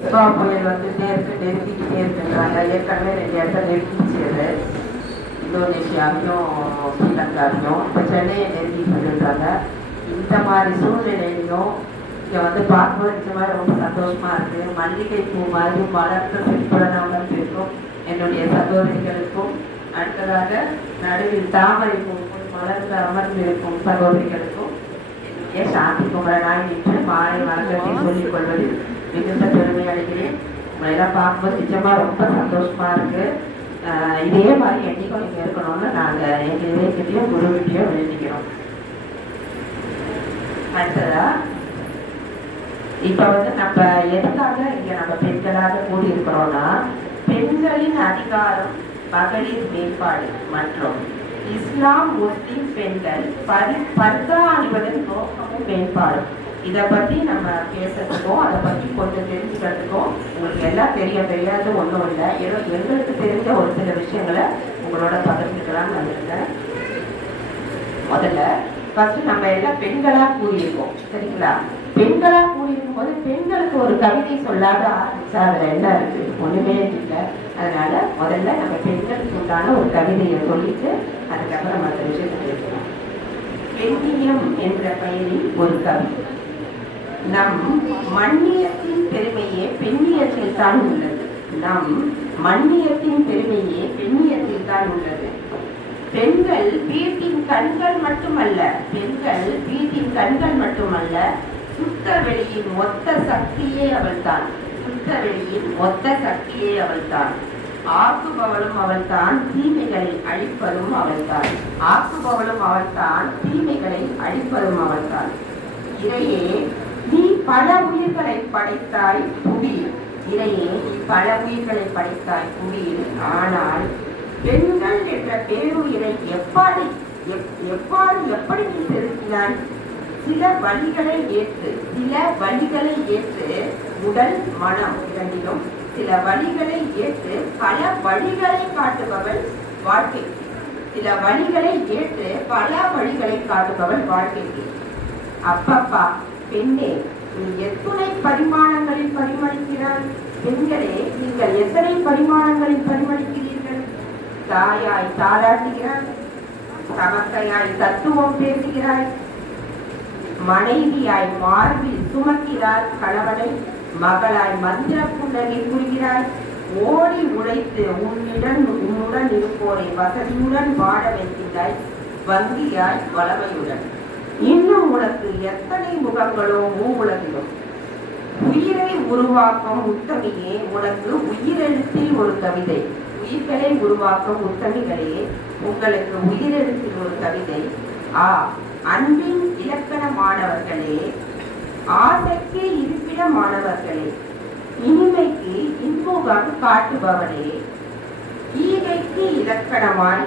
சிவா புயல் வந்துட்டே இருக்கு நெருக்கிக்கிட்டே இருக்குன்றாங்க. ஏற்கனவே ரெண்டு இடத்துல நெருக்கிச்சு இந்தோனேஷியாவையும் ஸ்ரீலங்காவையும் இப்போ சென்னையை நெருக்கிட்டுருக்காங்க இந்த மாதிரி சூழ்நிலையிலையும் இங்கே வந்து பார்க்கும்போது நிஜமாக ரொம்ப சந்தோஷமாக இருக்குது மல்லிகை பூ மாதிரி வளர்த்த செழிப்புடன் அமர்ந்திருக்கும் என்னுடைய சகோதரிகளுக்கும் அடுத்ததாக நடுவில் தாமரை பூ போல் மலர்ந்து அமர்ந்திருக்கும் சகோதரிகளுக்கும் என்னுடைய சாந்தி குமரனாய் நின்று மாலை வணக்கத்தை சொல்லிக் கொள்வதில் மிகுந்த பெருமை அடைகிறேன். உங்களை எல்லாம் பார்க்கும்போது நிஜமா ரொம்ப சந்தோஷமாக இருக்குது இதே மாதிரி என்றைக்கும் நீங்க இருக்கணும்னு நாங்கள் எங்கள் இதயத்திலையும் குருவிட்டையும் வேண்டிக்கிறோம். அடுத்ததா இப்போ வந்து நம்ம எதுக்காக இங்கே நம்ம பெண்களாக கூடியிருக்கிறோம்னா பெண்களின் அதிகாரம் மகளிர் மேம்பாடு மற்றும் இஸ்லாம் முஸ்லிம் பெண்கள் பரி பர்தா அணிவதன் நோக்கமும் மேம்பாடும் இதை பற்றி நம்ம பேசுறதுக்கும் அதை பற்றி கொஞ்சம் தெரிஞ்சுக்கிறதுக்கும் உங்களுக்கு எல்லாம் தெரிய தெரியாது ஒன்றும் இல்லை. ஏதோ எங்களுக்கு தெரிஞ்ச ஒரு சில விஷயங்களை உங்களோட பகிர்ந்துக்கலாம்னு வந்திருக்கேன் முதல்ல ஃபர்ஸ்ட் நம்ம எல்லாம் பெண்களாக கூறியிருக்கோம். சரிங்களா? பெண்களாக கூறியிருக்கும் போது பெண்களுக்கு ஒரு கவிதை சொல்லாத ஆரம்பிச்சா அதில் என்ன இருக்கு? ஒன்றுமே இல்லை. அதனால முதல்ல நம்ம பெண்களுக்கு உண்டான ஒரு கவிதையை சொல்லிட்டு அதுக்கப்புறம் மற்ற விஷயத்தை பேசலாம். பெண்ணியம் என்ற பெயரில் ஒரு கவிதை நம் மண்ணியத்தின் பெருமையே பெண்ணியத்தில் தான் உள்ளது. நம் மண்ணியத்தின் பெருமையே பெண்ணியத்தில் தான் உள்ளது. பெண்கள் வீட்டின் கண்கள் மட்டுமல்ல பெண்கள் வீட்டின் கண்கள் மட்டுமல்ல சுத்த வெளியின் மொத்த சக்தியே அவள்தான். சுத்த வெளியின் மொத்த சக்தியே அவள்தான். ஆக்குபவளும் அவள்தான் தீமைகளை அழிப்பதும் அவள்தான். ஆக்குபவளும் அவள்தான் தீமைகளை அழிப்பதும் அவள்தான். இதையே பல உயிர்களை படைத்தாய் புவியில் இறையே பல உயிர்களை படைத்தாய் புவியில் ஆனால் பெண்கள் என்ற பேருயிரை எவ்வாறு எப்- எவ்வாறு எப்படி நீ செலுத்தினாய் சில வழிகளை ஏற்று சில வழிகளை ஏற்று உடல் மனம் இரண்டிலும் சில வழிகளை ஏற்று பல வழிகளை காட்டுபவள் வாழ்க்கைக்கு சில வழிகளை ஏற்று பல வழிகளை காட்டுபவள் வாழ்க்கைக்கு அப்பப்பா பெண்ணே எத்துணை பரிமாணங்களில் பரிமளிக்கிறார் பெண்களே நீங்கள் எத்தனை பரிமாணங்களில் பரிமளிக்கிறீர்கள்? தாயாய் தாளாட்டுகிறாய் தமக்கையாய் தத்துவம் பேசுகிறாய் மனைவியாய் மார்பில் சுமக்கிறாய் கணவனை மகளாய் மந்திர புன்னகை புரிகிறாய் ஓடி உழைத்து உன்னிடம் உன்னுடன் இருப்போரை வசதியுடன் வாழ வைக்கிறாய் வங்கியாய் வளமையுடன். இன்னும் உனக்கு எத்தனை முகங்களோ மூவுலகிலும். உயிரை உருவாக்கும் உத்தமியே உனக்கு உயிரெழுத்தில் ஒரு கவிதை. உயிர்களை உருவாக்கும் உத்தமிகளே உங்களுக்கு உயிரெழுத்தில் ஒரு கவிதை. ஆ அன்பின் இலக்கணமானவர்களே ஆசைக்கு இருப்பிடமானவர்களே இனிமைக்கு இன்புகம் காட்டுபவளே ஈகைக்கு இலக்கணமாய்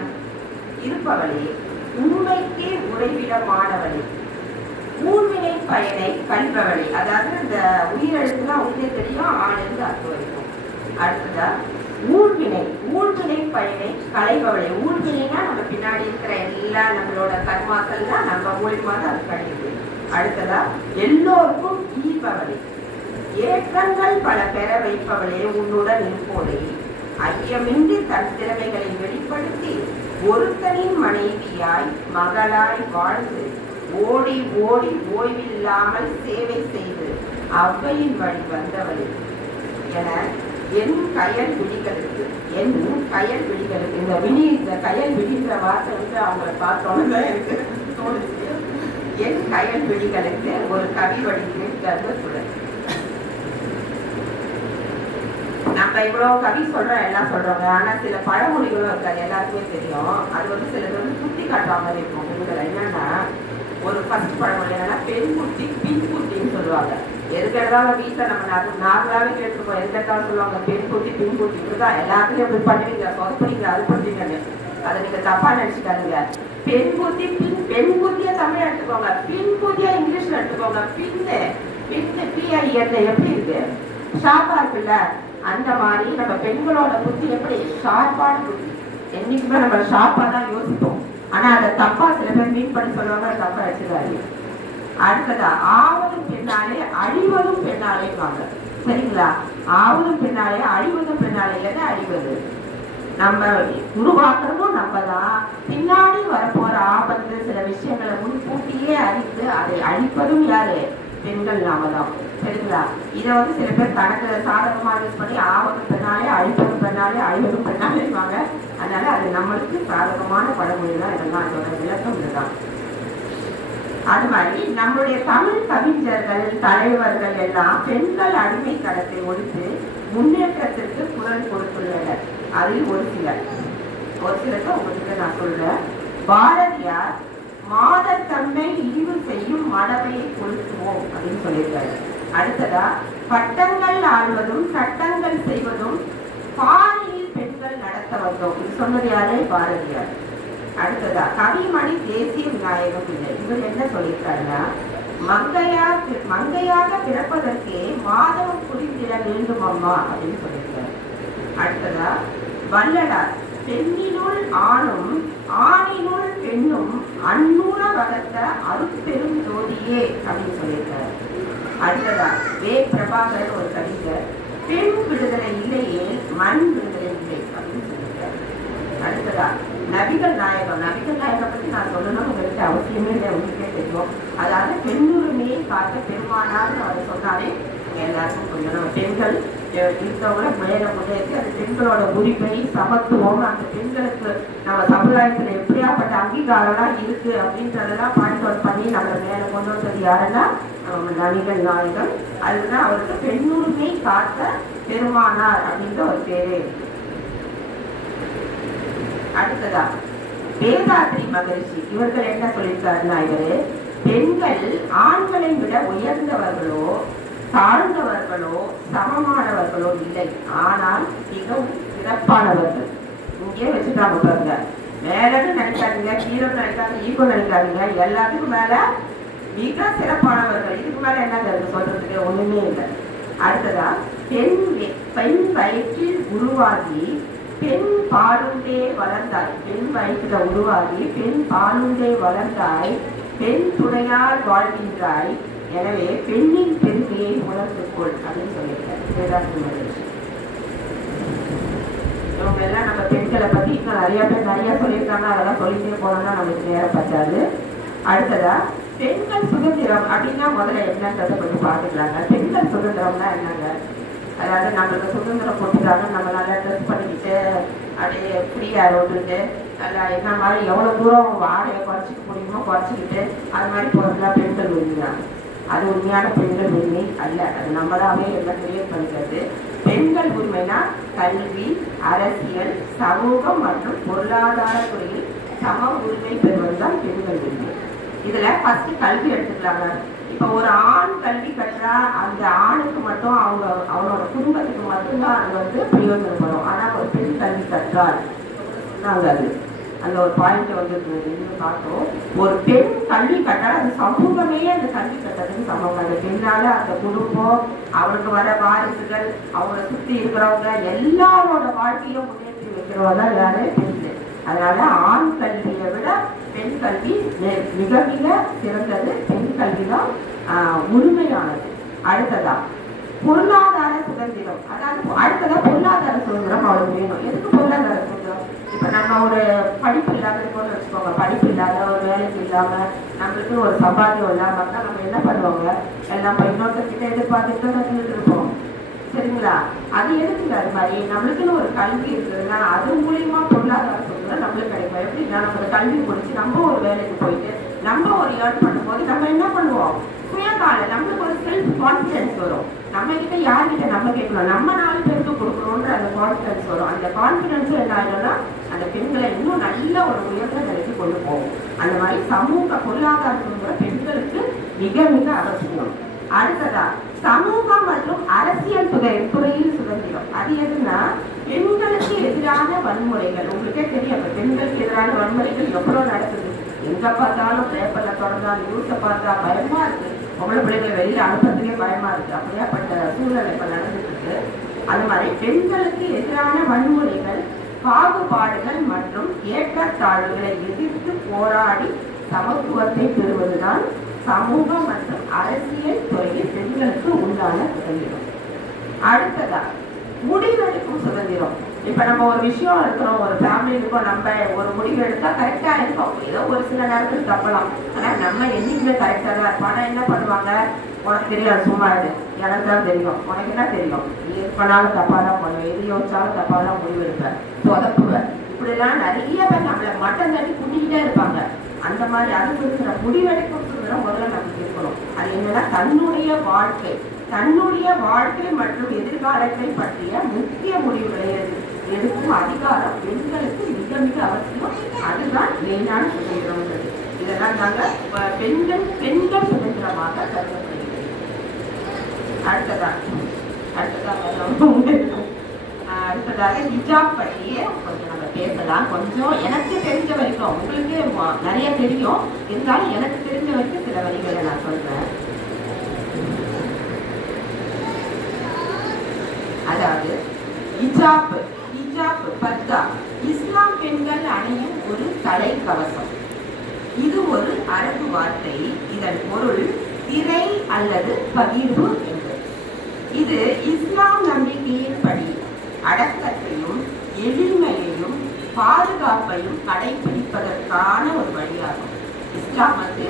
இருப்பவளே உண்மைக்கே உறைவிடமானவளே. ஊழ்வினை பயனை கழிப்பவளே அதாவது இந்த உயிரெழுத்துலாம் உயிரை தெரியும் ஆணிலிருந்து அர்த்தம் வரைக்கும். அடுத்ததா ஊழ்வினை ஊழ்வினை பயனை களைபவளே. ஊழ்வினைனா நம்ம பின்னாடி இருக்கிற எல்லா நம்மளோட கர்மாக்கள்லாம் நம்ம மூலியமாக தான் அது கழியுது. அடுத்ததா எல்லோருக்கும் ஈர்ப்பவளே. ஏற்றங்கள் பல பெற வைப்பவளே உன்னுடன் இருப்போரே ஐயமின்றி தன் திறமைகளை வெளிப்படுத்தி ஒருத்தனின் மனைவியாய் மகளாய் வாழ்ந்து ஓடி ஓடி ஓய்வில்லாமல் சேவை செய்து அவ்வையின் வழி வந்தவள். என என் கயல் விழிகளுக்கு என் கயல் விழிகளுக்கு இந்த விழி இந்த கயல் விழின்ற வார்த்தை வந்து அவங்கள பார்த்தோன்னு எனக்கு தோணுச்சு. என் கயல் விழிகளுக்கு ஒரு கவி வழி சொல்லுங்க சொல்லுது இவ்வளோ கவி சொல்கிறேன் எல்லாம் சொல்கிறாங்க ஆனால் சில பழமொழிகளும் இருக்கு அது எல்லாருக்குமே தெரியும். அது வந்து சிலது வந்து குத்தி காட்டுற மாதிரி இருக்கும் பெண்கள் என்னன்னா ஒரு ஃபர்ஸ்ட் பழமொழி என்னன்னா பெண் குட்டி பின் குட்டின்னு சொல்லுவாங்க. எதுக்கு எடுத்தாலும் வீட்டில் நம்ம நார் நார்மலாகவே கேட்டுருக்கோம் எதுக்கு எடுத்தாலும் சொல்லுவாங்க பெண் குட்டி பின் குட்டி. இப்படிதான் எல்லாத்துலயும் இப்படி பண்ணுவீங்க. சொதப்புறீங்க அது பண்ணுவீங்கன்னு. அதை நீங்க தப்பாக நினச்சிக்காதீங்க. பெண் புத்தி பின் பெண் புத்திய தமிழ் எடுத்துக்கோங்க. பின் புத்திய இங்கிலீஷ்ல எடுத்துக்கோங்க. பின்னு பின்னு பிஐஎன் எப்படி இருக்கு? ஷாப்பாக இருக்குல்ல. அந்த மாதிரி நம்ம பெண்களோட புத்தி எப்படி? ஷார்ப்பான புத்தி. என்னைக்குமே நம்ம ஷார்ப்பாக தான் யோசிப்போம். ஆனால் அதை தப்பா சில பேர் மீன் பண்ணி சொல்லுவாங்க அதை தப்பா எடுத்துக்காரு அடுத்ததா ஆவதும் பின்னாலே அழிவதும் பெண்ணாலே வாங்க சரிங்களா? ஆவதும் பின்னாலே அழிவதும் பின்னாலே. எதை அழிவது? நம்ம உருவாக்குறதும் நம்ம தான். பின்னாடி வரப்போற ஆபத்து சில விஷயங்களை முன்கூட்டியே அறிந்து அதை அழிப்பதும் யாரு? பெண்கள் நாம தான் சரிங்களா? இதை வந்து சில பேர் தனக்கு சாதகமாக யூஸ் பண்ணி ஆபத்து பின்னாலே அழிப்பதும் பின்னாலே அழிவதும் பின்னாலேவாங்க அதனால அது நம்மளுக்கு சாதகமான பழமொழி தான். இதெல்லாம் அதோட விளக்கம் இதுதான். அது மாதிரி நம்மளுடைய தமிழ் கவிஞர்கள் தலைவர்கள் எல்லாம் பெண்கள் அடிமை கடத்தை ஒழித்து முன்னேற்றத்திற்கு குரல் கொடுத்துள்ளனர். அதில் ஒரு சிலர். ஒரு சிலருக்கு உங்களுக்கு நான் சொல்றேன். பாரதியார் மாதர் தம்மை இழிவு செய்யும் மடமையை கொளுத்துவோம் அப்படின்னு சொல்லியிருக்காரு. அடுத்ததா பட்டங்கள் ஆழ்வதும் சட்டங்கள் செய்வதும் பாணியில் பெண்கள் நடத்த வந்தோம் இது சொன்னது யாரு பாரதியார். அடுத்ததா கவிமணி தேசிய விநாயகம் இல்லை இவர் என்ன சொல்லியிருக்காருன்னா மங்கையா மங்கையாக பிறப்பதற்கே மாதவம் புரிந்திட வேண்டும் அம்மா அப்படின்னு சொல்லியிருக்காரு. அடுத்ததா வல்லடார் பெண்ணினுள் ஆணும் ஆணினுள் பெண்ணும் அந்நூற வகத்த அருப்பெரும் ஜோதியே அப்படின்னு சொல்லியிருக்காரு. அடுத்ததா வே பிரபாகர் ஒரு கவிஞர். பெண் விடுதலை இல்லையே மண் விடுதலை இல்லை அப்படின்னு சொல்லியிருக்காரு. அடுத்ததா நபிகள் நாயகம். நபிகள் நாயகம் பற்றி நான் சொல்லணும் உங்களுக்கு அவசியமே இல்லை உங்களுக்கே தெரியும். அதாவது பெண்ணுரிமையை காத்த பெருமானார்னு அவர் சொன்னாலே எல்லாருக்கும் கொஞ்சம் நம்ம பெண்கள் அஹ், இருக்கவங்கள மேல முன்னேற்றி அந்த பெண்களோட உரிமை சமத்துவம் அந்த பெண்களுக்கு நம்ம சமுதாயத்தில் எப்படியாப்பட்ட அங்கீகாரம்லாம் இருக்கு அப்படின்றதெல்லாம் பாயிண்ட் அவுட் பண்ணி நம்ம மேல கொண்டு வந்தது யாருன்னா நம்ம நாயகம் அதுதான் அவருக்கு பெண்ணுரிமை காத்த பெருமானார் அப்படின்ற ஒரு பேரே. அடுத்ததா வேதாத்ரி மகரிஷி. இவர்கள் என்ன சொல்லியிருக்காருன்னா இவரு பெண்கள் ஆண்களை விட உயர்ந்தவர்களோ தாழ்ந்தவர்களோ சமமானவர்களோ இல்லை. ஆனால் மிகவும் சிறப்பானவர்கள். இங்கே வச்சுட்டாங்க பாருங்க. மேலன்னு நினைக்காதீங்க கீழே நினைக்காதீங்க ஈகோ நினைக்காதீங்க. எல்லாத்துக்கும் மேல மிக சிறப்பானவர்கள். இதுக்கு மேல என்ன இருக்கு சொல்றதுக்கு? ஒண்ணுமே இல்லை. அடுத்ததா பெண் பெண் வயிற்றில் உருவாகி பெண் பாலுண்டே வளர்ந்தாய். பெண் வயிற்றுல உருவாகி பெண் பாலுண்டே வளர்ந்தாய். பெண் துணையால் வாழ்கின்றாய். எனவே பெண்ணின் பெருமையை உணர்ந்து கொள் அப்படின்னு சொல்லியிருக்காரு. வேதாந்தி மகரிஷி இவங்க எல்லாம் நம்ம பெண்களை பத்தி இன்னும் நிறைய பேர் நிறைய சொல்லியிருக்காங்க. அதெல்லாம் சொல்லிட்டே போனோம்னா நமக்கு நேரம் பத்தாது. அடுத்ததா பெண்கள் சுதந்திரம் அப்படின்னா முதல்ல என்னன்றதை கொஞ்சம் பார்த்துக்கலாங்க. பெண்கள் சுதந்திரம்னா என்னங்க? அதாவது நம்மளுக்கு சுதந்திரம் கொடுத்துட்டாங்க நம்ம நல்லா ட்ரெஸ் பண்ணிக்கிட்டு அப்படியே ஃப்ரீயாக ரோட்டுட்டு நல்லா என்ன மாதிரி எவ்வளோ தூரம் வாடகை குறைச்சிக்க முடியுமோ குறைச்சிக்கிட்டு அது மாதிரி போகிறதுலாம் பெண்கள் விரும்புகிறாங்க அது உண்மையான பெண்கள் உரிமை அல்ல. அது நம்மளாவே எல்லாம் கிரியேட் பண்ணுறது பெண்கள் உரிமைனா கல்வி அரசியல் சமூகம் மற்றும் பொருளாதார துறையில் சம உரிமை பெறுவது தான் பெண்கள் உரிமை. இதுல ஃபஸ்ட்டு கல்வி எடுத்துக்கலாங்க இப்ப ஒரு ஆண் கல்வி கற்றா அந்த ஆணுக்கு மட்டும் அவங்க அவனோட குடும்பத்துக்கு மட்டும்தான் அது வந்து பிரயோஜனப்படும். ஆனா ஒரு பெண் கல்வி கற்றால் நாங்கள் அது அந்த ஒரு பாயிண்ட் வந்து பார்த்தோம் ஒரு பெண் கல்வி கட்டால் அந்த சமூகமே அந்த கல்வி கட்டத்துக்கு சமம். அந்த பெண்ணால அந்த குடும்பம் அவளுக்கு வர வாரிசுகள் அவங்களை சுத்தி இருக்கிறவங்க எல்லாரோட வாழ்க்கையும் முன்னேற்றி வைக்கிறவங்க தான் யாரு? பெண்ணு அதனால ஆண் கல்வியை விட பெண் கல்வி மிக மிக சிறந்தது. பெண் கல்வி தான் உரிமையானது. அடுத்ததா பொருளாதார சுதந்திரம். அதாவது அடுத்ததா பொருளாதார சுதந்திரம் அவளுக்கு வேணும். எதுக்கு பொருளாதார சுதந்திரம்? நம்ம ஒரு படிப்பு இல்லாத இருக்கோம்னு வச்சுக்கோங்க. படிப்பு இல்லாத ஒரு வேலைக்கு இல்லாம நம்மளுக்கு ஒரு சம்பாத்தியம் இல்லாம இருந்தா நம்ம என்ன பண்ணுவாங்க? எல்லாம் இன்னொருத்தர்கிட்ட எதிர்பார்த்துட்டு தான் இருப்போம். சரிங்களா? அது எதுக்குங்க அது மாதிரி? நம்மளுக்குன்னு ஒரு கல்வி இருக்குதுன்னா அது மூலியமா பொருளாதார சொல்லுங்க நம்மளுக்கு கிடைக்கும். எப்படின்னா நம்ம கல்வி முடிச்சு நம்ம ஒரு வேலைக்கு போயிட்டு நம்ம ஒரு ஏர்ன் பண்ணும்போது நம்ம என்ன பண்ணுவோம்? சுயகால நம்மளுக்கு ஒரு செல்ஃப் கான்ஃபிடன்ஸ் வரும். நம்ம கிட்ட யார்கிட்ட நம்ம கேட்கணும்? நம்ம நாலு பேருக்கு கொடுக்கணுன்ற அந்த கான்ஃபிடன்ஸ் வரும். அந்த கான்ஃபிடன்ஸும் என்ன ஆயிடும்னா அந்த பெண்களை இன்னும் நல்ல ஒரு உயர்ந்த நிலைக்கு கொண்டு போகும். அந்த மாதிரி சமூக பொருளாதாரத்தின் கூட பெண்களுக்கு மிக மிக அவசியம். அடுத்ததா சமூகம் மற்றும் அரசியல் துறை துறையில் சுதந்திரம். அது எதுன்னா பெண்களுக்கு எதிரான வன்முறைகள். உங்களுக்கே தெரியும் பெண்களுக்கு எதிரான வன்முறைகள் எவ்வளவு நடக்குது? எங்க பார்த்தாலும் பேப்பர்ல தொடர்ந்தாலும் நியூஸை பார்த்தா பயமா இருக்கு. பொம்பளை பிள்ளைகளை வெளியில அனுப்புறதுக்கே பயமா இருக்கு. அப்படியாப்பட்ட சூழ்நிலை இப்ப நடந்துட்டு இருக்கு. அது மாதிரி பெண்களுக்கு எதிரான வன்முறைகள் பாகுபாடுகள் மற்றும் ஏற்றத்தாழ்வுகளை எதிர்த்து போராடி சமத்துவத்தை பெறுவதுதான் சமூக மற்றும் அரசியல் துறையில் பெண்களுக்கு உண்டான சுதந்திரம். அடுத்ததா முடிவெடுக்கும் சுதந்திரம். இப்போ நம்ம ஒரு விஷயம் இருக்கிறோம் ஒரு ஃபேமிலி இருக்கோம் நம்ம ஒரு முடிவு எடுத்தால் கரெக்டாக இருக்கும். ஏதோ ஒரு சில நேரத்தில் தப்பலாம். ஆனால் நம்ம என்னைக்குமே கரெக்டாக தான் இருப்போம். ஆனால் என்ன பண்ணுவாங்க? உனக்கு தெரியாது சும்மா இது எனக்கு தான் தெரியும். உனக்கு என்ன தெரியும்? நீ தப்பாக பண்ணாலும் தான் பண்ணுவேன் எது யோசிச்சாலும் தப்பாக தான் முடிவு எடுப்பேன் சொதப்புவேன் இப்படிலாம் நிறைய பேர் நம்மளை மட்டம் தட்டி குட்டிக்கிட்டே இருப்பாங்க. அந்த மாதிரி அதுக்கு இருக்கிற முடிவெடுக்கும் முதல்ல நமக்கு இருக்கணும். அது என்னன்னா தன்னுடைய வாழ்க்கை. தன்னுடைய வாழ்க்கை மற்றும் எதிர்காலத்தை பற்றிய முக்கிய முடிவுகளை எடு- எடுக்கும் அதிகாரம். பெண்களுக்கு மிக மிக அவசியம். அதுதான் மெயினான சுதந்திரம்ன்றது. இதெல்லாம் நாங்கள் பெண்கள் பெண்கள் சுதந்திரமாக கருதப்படுகிறது. அடுத்ததா? அடுத்ததாக அடுத்ததாக ஹிஜாப் பற்றியே கொஞ்சம் நம்ம பேசலாம். கொஞ்சம் எனக்கு தெரிஞ்ச வரைக்கும் உங்களுக்கு நிறைய தெரியும். இருந்தாலும் எனக்கு தெரிஞ்ச வரைக்கும் சில வரிகளை நான் சொல்றேன். அதாவது ஹிஜாப் பர்தா இஸ்லாம் பெண்கள் அணியும் ஒரு தலை கவசம். இது ஒரு அரபு வார்த்தை. இதன் பொருள் திரை அல்லது பகிர்வு என்பது. இது இஸ்லாம் நம்பிக்கையின்படி அடக்கத்தையும் எளிமையையும் பாதுகாப்பையும் கடைபிடிப்பதற்கான ஒரு வழியாகும். இஸ்லாம் வந்து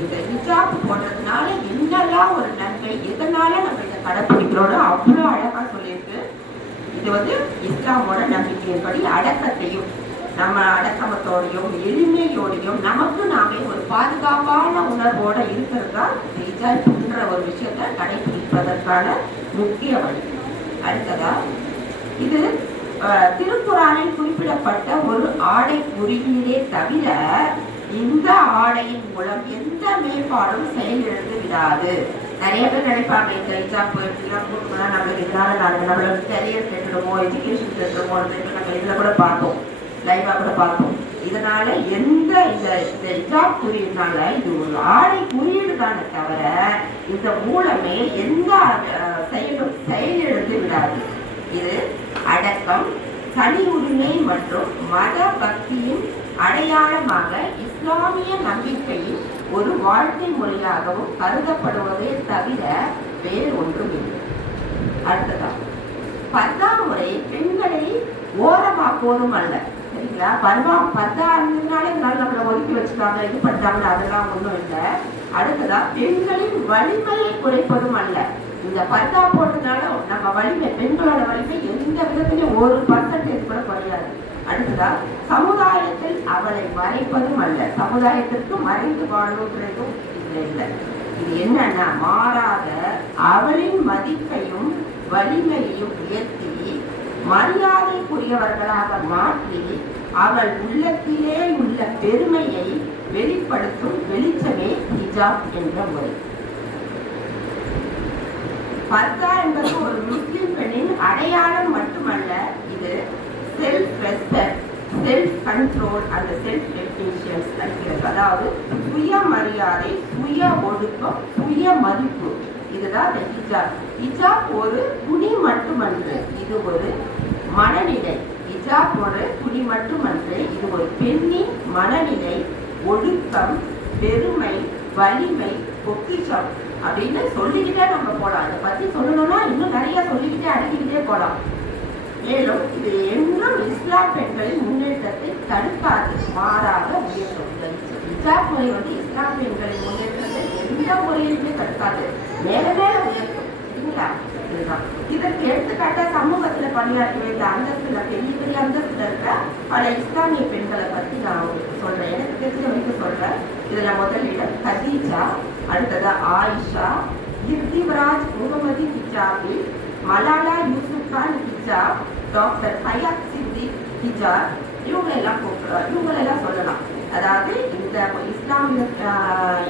இந்த ஹிஜாப் போடுறதுனால என்னெல்லாம் ஒரு நன்மை எதனால நம்ம இதை கடைபிடிக்கிறோம்னு அவ்வளோ அழகாக சொல்லியிருக்கு. இது வந்து இஸ்லாமோட நம்பிக்கையின்படி அடக்கத்தையும் நம்ம அடக்கமத்தோடையும் எளிமையோடையும் நமக்கு நாமே ஒரு பாதுகாப்பான உணர்வோட இருக்கிறது தான் ஹிஜாப்ன்ற ஒரு விஷயத்தை கடைபிடிப்பதற்கான முக்கிய வழி. அடுத்ததா இது திருக்குறானில் குறிப்பிடப்பட்ட ஒரு ஆடை குறியீடே தவிர இந்த ஆடையின் மூலம் எந்த மேம்பாடும் செயலிழந்து விடாது நிறைய பேர் நினைப்பாங்க இந்த ஹிஜாப் இப்படிலாம் போட்டுக்கணும் நம்மளுக்கு இதனால நாளைக்கு நம்மளோட கரியர் கெட்டுடுமோ எஜுகேஷன் கெட்டுடுமோ நம்ம இதில் கூட பார்ப்போம். லைவாக கூட பார்ப்போம். இதனால எந்த இந்த இந்த எக்ஸாம் குறியீடுனால இது ஒரு ஆடை குறியீடு தானே தவிர இந்த மூலமே எந்த அஹ், செயலும் செயலிழந்து விடாது. இது அடக்கம் தனி உரிமை மற்றும் மத பக்தியின் அடையாளமாக இஸ்லாமிய நம்பிக்கையின் ஒரு வாழ்க்கை முறையாகவும் கருதப்படுவதே தவிர வேறு ஒன்றும் இல்லை. அடுத்ததாக பத்தாம் முறை பெண்களை ஓரமாக்குவதும் அல்ல. சரிங்களா? பர்மா பத்தா இருந்ததுனால நம்மளை ஒதுக்கி வச்சுட்டாங்க இது பண்ணிட்டாங்க அதெல்லாம் ஒன்றும் இல்லை. அடுத்ததா பெண்களின் வலிமையை குறைப்பதும் அல்ல. இந்த பர்தா போட்டதுனால நம்ம வலிமை பெண்களோட வலிமை எந்த விதத்திலையும் ஒரு பர்சன்டேஜ் கூட குறையாது. அடுத்ததா சமுதாயத்தில் அவளை மறைப்பதும் அல்ல. சமுதாயத்திற்கு மறைந்து வாழ்வதும் இல்லை. இல்லை இது என்னன்னா மாறாக அவளின் மதிப்பையும் வலிமையையும் உயர்த்தி மரியாதைக்குரியவர்களாக மாற்றி அவள் உள்ளத்திலே உள்ள பெருமையை வெளிப்படுத்தும் வெளிச்சமே ஹிஜாப் என்ற முறை. பர்தா என்பது ஒரு முஸ்லிம் பெண்ணின் அடையாளம் மட்டுமல்ல இது செல்ஃப் ரெஸ்பெக்ட் செல்ஃப் கண்ட்ரோல் அந்த செல்ஃப் டெஃபினிஷன்ஸ் அளிக்கிறது அதாவது சுய மரியாதை சுய ஒழுக்கம் சுய மதிப்பு. இதுதான் இந்த ஹிஜாப். ஹிஜாப் ஒரு துணி மட்டுமன்று இது ஒரு மனநிலை. ஹிஜாப் ஒரு துணி மட்டுமன்று இது ஒரு பெண்ணின் மனநிலை ஒழுக்கம் பெருமை வலிமை பொக்கிஷம் அப்படின்னு சொல்லிக்கிட்டே நம்ம போகலாம் அதை பத்தி சொல்லணும்னா இன்னும் நிறைய சொல்லிக்கிட்டே அடக்கிக்கிட்டே போலாம். மேலும் இது என்றும் இஸ்லாம் பெண்களின் முன்னேற்றத்தை தடுக்காது மாறாக உயர்த்தும் இஸ்லாம் முறை வந்து இஸ்லாம் பெண்களின் முன்னேற்றத்தை எந்த முறையிலுமே தடுக்காது. மேல மேல உயர்த்தும். சரிங்களா? இதற்கு எடுத்துக்காட்டா சமூகத்துல பணியாற்ற வேண்டிய அந்தஸ்துல பெரிய பெரிய அந்தஸ்துல இருக்க பல இஸ்லாமிய பெண்களை பத்தி நான் உங்களுக்கு சொல்றேன். எனக்கு தெரிஞ்ச வரைக்கும் சொல்றேன். இதுல முதலிடம் கதீஜா அடுத்தது ஆயிஷா இர்திவராஜ் முகமது ஹிஜாபி மலாலா யூசுப் கான் ஹிஜாப் டாக்டர் ஹயாத் ஹிஜார் ஹிஜாப் இவங்களெல்லாம் கூப்பிடுறோம் இவங்களெல்லாம் சொல்லலாம். அதாவது இந்த இஸ்லாமிய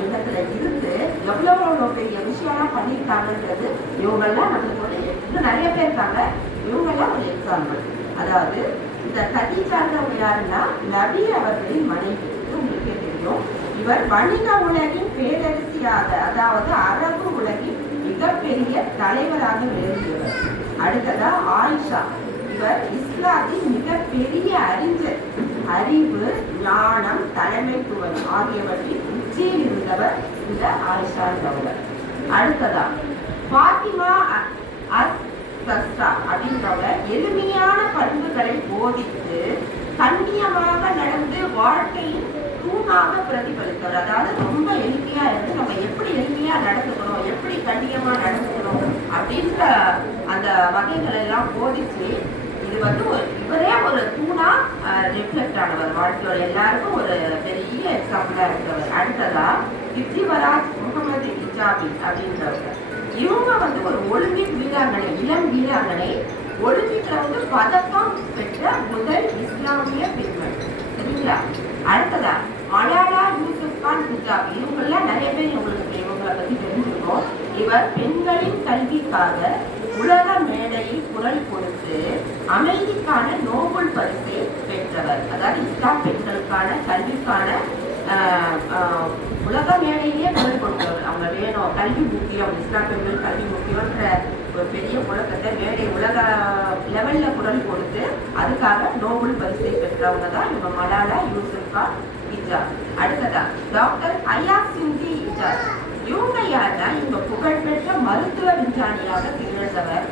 இடத்துல இருந்து எவ்வளோ எவ்வளோ பெரிய விஷயம்லாம் பண்ணியிருக்காங்கன்றது இவங்கெல்லாம் நம்மளுக்கு ஒரு இன்னும் நிறைய பேர் இருக்காங்க. இவங்கெல்லாம் ஒரு எக்ஸாம்பிள் அதாவது இந்த கதீஜான்றவங்க யாருன்னா நபி அவர்களின் மனைவி இது உங்களுக்கே தெரியும். இவர் வணிக உலகின் பேரரசியாக அதாவது அரபு உலகின் மிகப்பெரிய தலைவராக விளங்கியவர். அடுத்ததா ஆயிஷா. இவர் இஸ்லாத்தின் மிக பெரிய அறிஞர் அறிவு ஞானம் தலைமைத்துவம் ஆகியவற்றின் உச்சியில் இருந்தவர் இந்த ஆயிஷா என்றவர் அடுத்ததா பாத்திமா அ- அப்படின்றவங்க எளிமையான பண்புகளை போதித்து கண்ணியமாக நடந்து வாழ்க்கையின் தூணாக பிரதிபலித்தவர். அதாவது ரொம்ப எளிமையா இருந்து நம்ம எப்படி எளிமையா நடந்துக்கணும் எப்படி கண்ணியமா நடந்துக்கணும் அப்படின்ற அந்த வகைகள் எல்லாம் போதிச்சு இது வந்து ஒரு- இவரே ஒரு தூணா ரிஃப்ளெக்ட் ஆனவர். வாழ்க்கையோட எல்லாருக்கும் ஒரு பெரிய எக்ஸாம்பிளா இருக்கிறவர். அடுத்ததா இப்திவராஜ் முகமது இஜாபி அப்படின்றவங்க. இவங்க வந்து ஒரு ஒலிம்பிக் வீராங்கனை இளம் வீராங்கனை ஒலிம்பிக்ல வந்து பதக்கம் பெற்ற முதல் இஸ்லாமிய பெண்மணி சரிங்களா? அடுத்ததா அலாலா யூசுப் கான் ஹிஜாப் இவங்கெல்லாம் நிறைய பேர் உங்களுக்கு இவங்களை பத்தி தெரிஞ்சிருக்கோம். இவர் பெண்களின் கல்விக்காக உலக மேடையில் குரல் கொடுத்து அமைதிக்கான நோபல் பரிசை பெற்றவர் அதாவது இஸ்லாம் பெண்களுக்கான கல்விக்கான ஆஹ், ஆஹ், உலக மேடையிலேயே குரல் கொடுத்தவர் அவங்க வேணும் கல்வி முக்கியம் கல்வி முக்கியன்ற ஒரு பெரிய முழக்கத்தை மேடை உலக லெவல்ல குரல் கொடுத்து அதுக்காக நோபல் பரிசை பெற்றவங்க தான் இவங்க மலாலா யூசுஃபா இஜாஸ் அடுத்ததா டாக்டர் அயா சிந்தி இஜாஸ் இவங்க யாருன்னா இவங்க புகழ்பெற்ற மருத்துவ விஞ்ஞானியாக திகழ்ந்தவர்.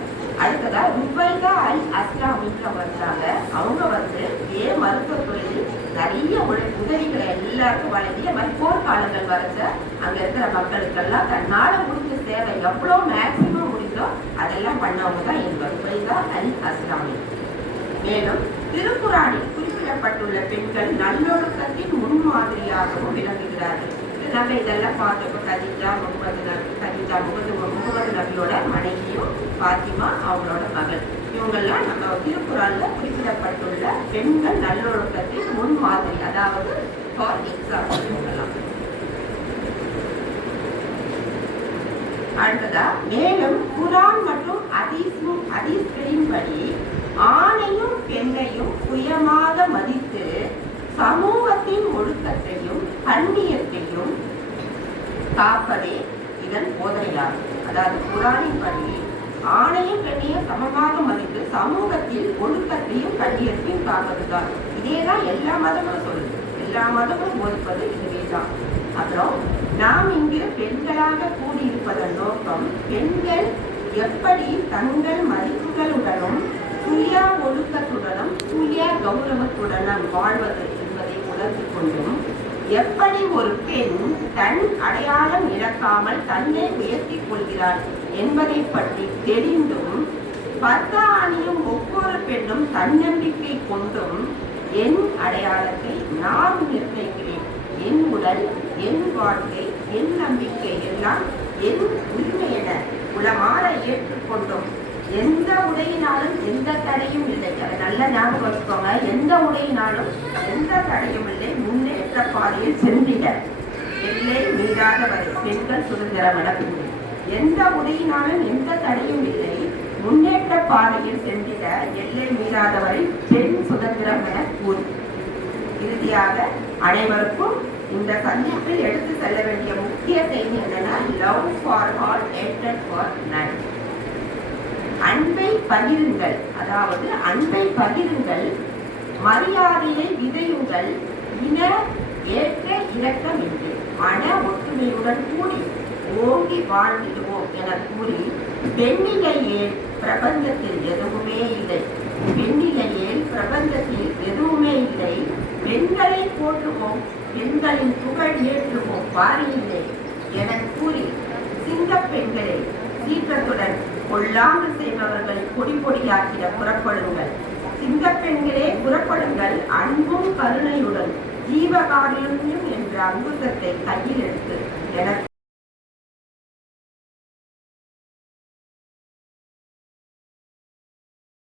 அடுத்ததா ருபைதா அல் அஸ்லாமின்ற வந்தாங்க அவங்க வந்து இதே மருத்துவத்துறையில் நிறைய உதவிகளை எல்லாருக்கும் வழங்கி அது மாதிரி போர்க்காலங்கள் வரைச்ச அங்க இருக்கிற மக்களுக்கெல்லாம் தன்னால முடிஞ்ச சேவை எவ்வளவு மேக்சிமம் முடியுதோ அதெல்லாம் பண்ணவங்க தான் இந்த ருபைதா அல் அஸ்லாமி மேலும் திருக்குறானில் குறிப்பிடப்பட்டுள்ள பெண்கள் நல்லொழுக்கத்தின் முன்மாதிரியாகவும் விளங்குகிறார்கள். நம்ம இதெல்லாம் பார்த்தோம் கதிஜா முகமது நபி கதிஜா முகமது முகமது நபியோட மனைவியும் பாத்திமா அவங்களோட மகள். இவங்கெல்லாம் நம்ம திருக்குறளில் குறிப்பிடப்பட்டுள்ள பெண்கள் நல்லொழுக்கத்தின் முன் அதாவது ஃபார் எக்ஸாம்பிள் இவங்கெல்லாம் அடுத்ததா மேலும் குரான் மற்றும் ஹதீஸும் ஹதீஸ்களின்படி ஆணையும் பெண்ணையும் சுயமாக மதித்து சமூகத்தின் ஒழுக்கத்தையும் கண்ணியத்தையும் காப்பதே இதன் போதனையாகும். அதாவது குரானின் படி ஆணையும் பெண்ணையும் சமமாக மதித்து சமூகத்தில் ஒழுக்கத்தையும் கண்ணியத்தையும் காப்பதுதான். இதேதான் எல்லா மதங்களும் சொல்லுது. எல்லா மதங்களும் போதிப்பது இதுவே தான் அப்புறம் நாம் இங்கு பெண்களாக கூடியிருப்பதன் நோக்கம் பெண்கள் எப்படி தங்கள் மதிப்புகளுடனும் சுய ஒழுக்கத்துடனும் சுய கௌரவத்துடனும் வாழ்வது என்பதை உணர்ந்து கொண்டும் எப்படி ஒரு பெண் தன் அடையாளம் இழக்காமல் தன்னை உயர்த்திக் கொள்கிறாள் என்பதை பற்றி தெரிந்தும் பர்தா அணியும் ஒவ்வொரு பெண்ணும் தன்னம்பிக்கை கொண்டும் என் அடையாளத்தை நான் நிர்ணயிக்கிறேன். என் உடல் என் வாழ்க்கை என் நம்பிக்கை எல்லாம் என் உரிமை என உளமாற ஏற்றுக்கொண்டோம். எந்த உடையினாலும் எந்த தடையும் இல்லை. அதை நல்ல ஞாபகம் வச்சுக்கோங்க. எந்த உடையினாலும் எந்த தடையும் இல்லை. முன்னேற்ற பாதையில் சென்றிட எல்லை மீறாத வரை பெண்கள் சுதந்திரம் என எந்த உடையினாலும் எந்த தடையும் இல்லை. முன்னேற்ற பாதையில் சென்றிட எல்லை மீறாத வரை பெண் சுதந்திரம் என கூறி இறுதியாக அனைவருக்கும் இந்த சந்திப்பில் எடுத்து செல்ல வேண்டிய முக்கிய செய்தி என்னன்னா லவ் ஃபார் ஆல் ஹேட்டட் ஃபார் நன் அன்பை பகிருங்கள். அதாவது அன்பை பகிருங்கள். மரியாதையை விதையுங்கள். இன ஏற்ற இறக்கம் இன்றி. மன ஒற்றுமையுடன் கூடி ஓங்கி வாழ்ந்திடுவோம் என கூறி பெண்ணிலையே பிரபஞ்சத்தில் எதுவுமே இல்லை. பெண்ணிலையே பிரபஞ்சத்தில் எதுவுமே இல்லை. பெண்களை போற்றுவோம் பெண்களின் புகழ் ஏற்றுவோம் பாரியில்லை என கூறி சிங்கப் பெண்களை சீக்கிரத்துடன் கொள்ளாமல் செய்பவர்களை பொடி பொடியாக்கிட புறப்படுங்கள். சிங்கப் பெண்களே புறப்படுங்கள். அன்பும் கருணையுடன். ஜீவகாருண்யம் என்ற அங்குசத்தை கையில் எடுத்து